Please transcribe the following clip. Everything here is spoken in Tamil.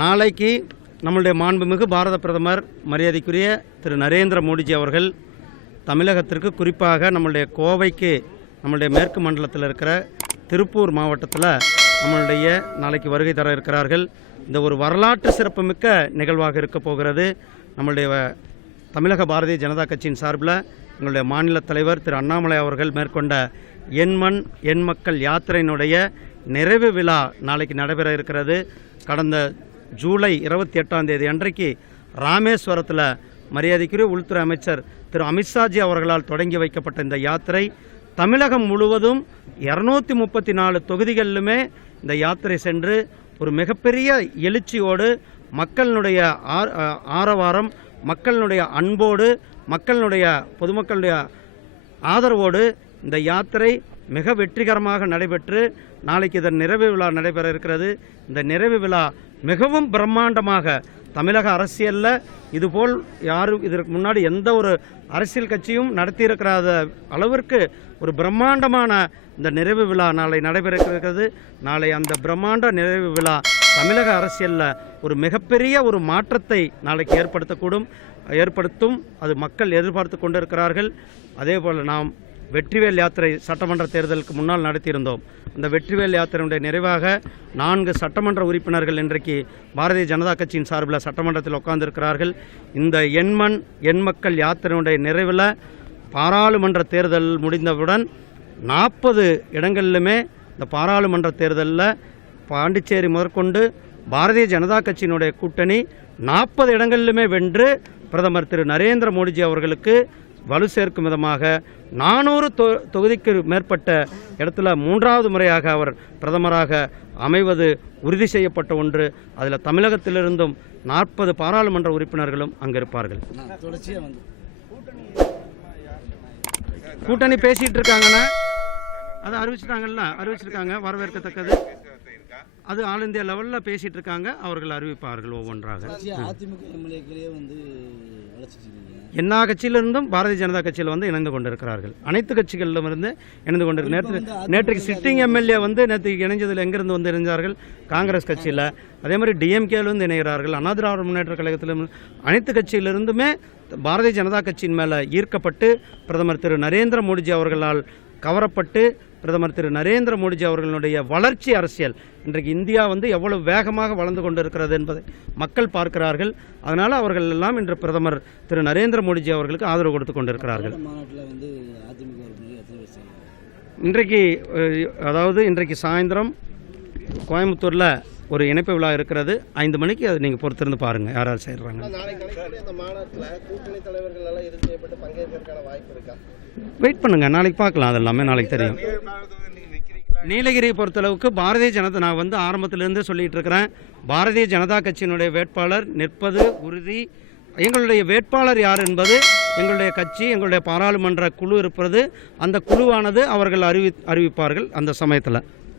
நாளைக்கு நம்மளுடைய மாண்புமிகு பாரத பிரதமர் மரியாதைக்குரிய திரு நரேந்திர மோடிஜி அவர்கள் தமிழகத்திற்கு குறிப்பாக நம்மளுடைய கோவைக்கு நம்மளுடைய மேற்கு மண்டலத்தில் இருக்கிற திருப்பூர் மாவட்டத்தில் நம்மளுடைய நாளைக்கு வருகை தர இருக்கிறார்கள். இந்த ஒரு வரலாற்று சிறப்புமிக்க நிகழ்வாக இருக்க போகிறது. நம்மளுடைய தமிழக பாரதிய ஜனதா கட்சியின் சார்பில் எங்களுடைய மாநில தலைவர் திரு அண்ணாமலை அவர்கள் மேற்கொண்ட எண்மண் எண் மக்கள் யாத்திரையினுடைய நிறைவு விழா நாளைக்கு நடைபெற இருக்கிறது. கடந்த ஜூலை இருபத்தி எட்டாம் தேதி அன்றைக்கு ராமேஸ்வரத்தில் மரியாதைக்குரிய உள்துறை அமைச்சர் திரு அமித்ஷாஜி அவர்களால் தொடங்கி வைக்கப்பட்ட இந்த யாத்திரை தமிழகம் முழுவதும் இரநூத்தி முப்பத்தி நாலு தொகுதிகளிலுமே இந்த யாத்திரை சென்று ஒரு மிகப்பெரிய எழுச்சியோடு மக்களினுடைய ஆ- ஆரவாரம் மக்களினுடைய அன்போடு மக்களினுடைய பொதுமக்களுடைய ஆதரவோடு இந்த யாத்திரை மிக வெற்றிகரமாக நடைபெற்று நாளைக்கு இதன் நிறைவு விழா நடைபெற இருக்கிறது. இந்த நிறைவு விழா மிகவும் பிரம்மாண்டமாக தமிழக அரசியலில் இதுபோல் யாரும் இதற்கு முன்னாடி எந்த ஒரு அரசியல் கட்சியும் நடத்தியிருக்கிறாத அளவிற்கு ஒரு பிரம்மாண்டமான இந்த நிறைவு விழா நாளை நடைபெற இருக்கிறது. நாளை அந்த பிரம்மாண்ட நிறைவு விழா தமிழக அரசியலில் ஒரு மிகப்பெரிய ஒரு மாற்றத்தை நாளைக்கு ஏற்படுத்தக்கூடும். ஏற்படுத்தும் அது மக்கள் எதிர்பார்த்து கொண்டிருக்கிறார்கள். அதே போல் நாம் வெற்றிவேல் யாத்திரை சட்டமன்ற தேர்தலுக்கு முன்னால் நடத்தியிருந்தோம். அந்த வெற்றிவேல் யாத்திரையுடைய நிறைவாக நான்கு சட்டமன்ற உறுப்பினர்கள் இன்றைக்கு பாரதிய ஜனதா கட்சியின் சார்பில் சட்டமன்றத்தில் உட்கார்ந்திருக்கிறார்கள். இந்த எண்மண் எண் மக்கள் யாத்திரையுடைய நிறைவில் பாராளுமன்ற தேர்தல் முடிந்தவுடன் நாற்பது இடங்களிலுமே இந்த பாராளுமன்ற தேர்தலில் பாண்டிச்சேரி முதற்கொண்டு பாரதிய ஜனதா கட்சியினுடைய கூட்டணி நாற்பது இடங்களிலுமே வென்று பிரதமர் திரு நரேந்திர மோடிஜி அவர்களுக்கு வலு சேர்க்கும் விதமாக நானூறு தொ தொகுதிக்கு மேற்பட்ட இடத்துல மூன்றாவது முறையாக அவர் பிரதமராக அமைவது உறுதி செய்யப்பட்ட ஒன்று. அதில் தமிழகத்திலிருந்தும் நாற்பது பாராளுமன்ற உறுப்பினர்களும் அங்கே இருப்பார்கள் கூட்டணி பேசிட்டு இருக்காங்கன்னா அதை அறிவிச்சிட்டாங்கல்ல அறிவிச்சிருக்காங்க வரவேற்கத்தக்கது. அது ஆல் இந்தியா லெவலில் பேசிட்டு இருக்காங்க அவர்கள் அறிவிப்பார்கள் ஒவ்வொன்றாக. அதிமுக எம்எல்ஏக்களே வந்து எல்லா கட்சியிலிருந்தும் பாரதிய ஜனதா கட்சியில் வந்து இணைந்து கொண்டிருக்கிறார்கள். அனைத்து கட்சிகளிலும் இருந்து இணைந்து கொண்டிருக்கு நேற்று நேற்றுக்கு சிட்டிங் எம்எல்ஏ வந்து நேற்றுக்கு இணைஞ்சதில் எங்கிருந்து வந்து இணைஞ்சார்கள்? காங்கிரஸ் கட்சியில். அதே மாதிரி டிஎம்கேலேருந்து இணைகிறார்கள். அண்ணா திராவிட முன்னேற்ற கழகத்திலும் அனைத்து கட்சியிலிருந்துமே பாரதிய ஜனதா கட்சியின் மேலே ஈர்க்கப்பட்டு பிரதமர் திரு நரேந்திர மோடிஜி அவர்களால் கவரப்பட்டு பிரதமர் திரு நரேந்திர மோடிஜி அவர்களுடைய வளர்ச்சி அரசியல். இன்றைக்கு இந்தியா வந்து எவ்வளவு வேகமாக வளர்ந்து கொண்டிருக்கிறது என்பதை மக்கள் பார்க்கிறார்கள். அதனால் அவர்கள் எல்லாம் இன்று பிரதமர் திரு நரேந்திர மோடிஜி அவர்களுக்கு ஆதரவு கொடுத்து கொண்டிருக்கிறார்கள். இன்றைக்கு அதாவது இன்றைக்கு சாயந்தரம் கோயம்புத்தூரில் ஒரு இணைப்பு விழா இருக்கிறது. ஐந்து மணிக்கு அது நீங்கள் பொறுத்திருந்து பாருங்கள் யார் யார் செய்கிறாங்க நாளைக்கு நடக்கக்கூடிய அந்த மாநாட்டில் கூட்டணி தலைவர்கள் எல்லாம் இறுதி செய்யப்பட்டு பங்கேற்கிறதுக்கான வாய்ப்பு இருக்கா? வெயிட் பண்ணுங்கள் நாளைக்கு பார்க்கலாம் அது எல்லாமே நாளைக்கு தெரியும். நீலகிரியை பொறுத்தளவுக்கு பாரதிய ஜனதா நான் வந்து ஆரம்பத்திலிருந்தே சொல்லிட்டு இருக்கிறேன். பாரதிய ஜனதா கட்சியினுடைய வேட்பாளர் நிற்பது உறுதி. எங்களுடைய வேட்பாளர் யார் என்பது எங்களுடைய கட்சி எங்களுடைய பாராளுமன்ற குழு இருப்பது. அந்த குழுவானது அவர்கள் அறிவி அறிவிப்பார்கள் அந்த சமயத்தில்.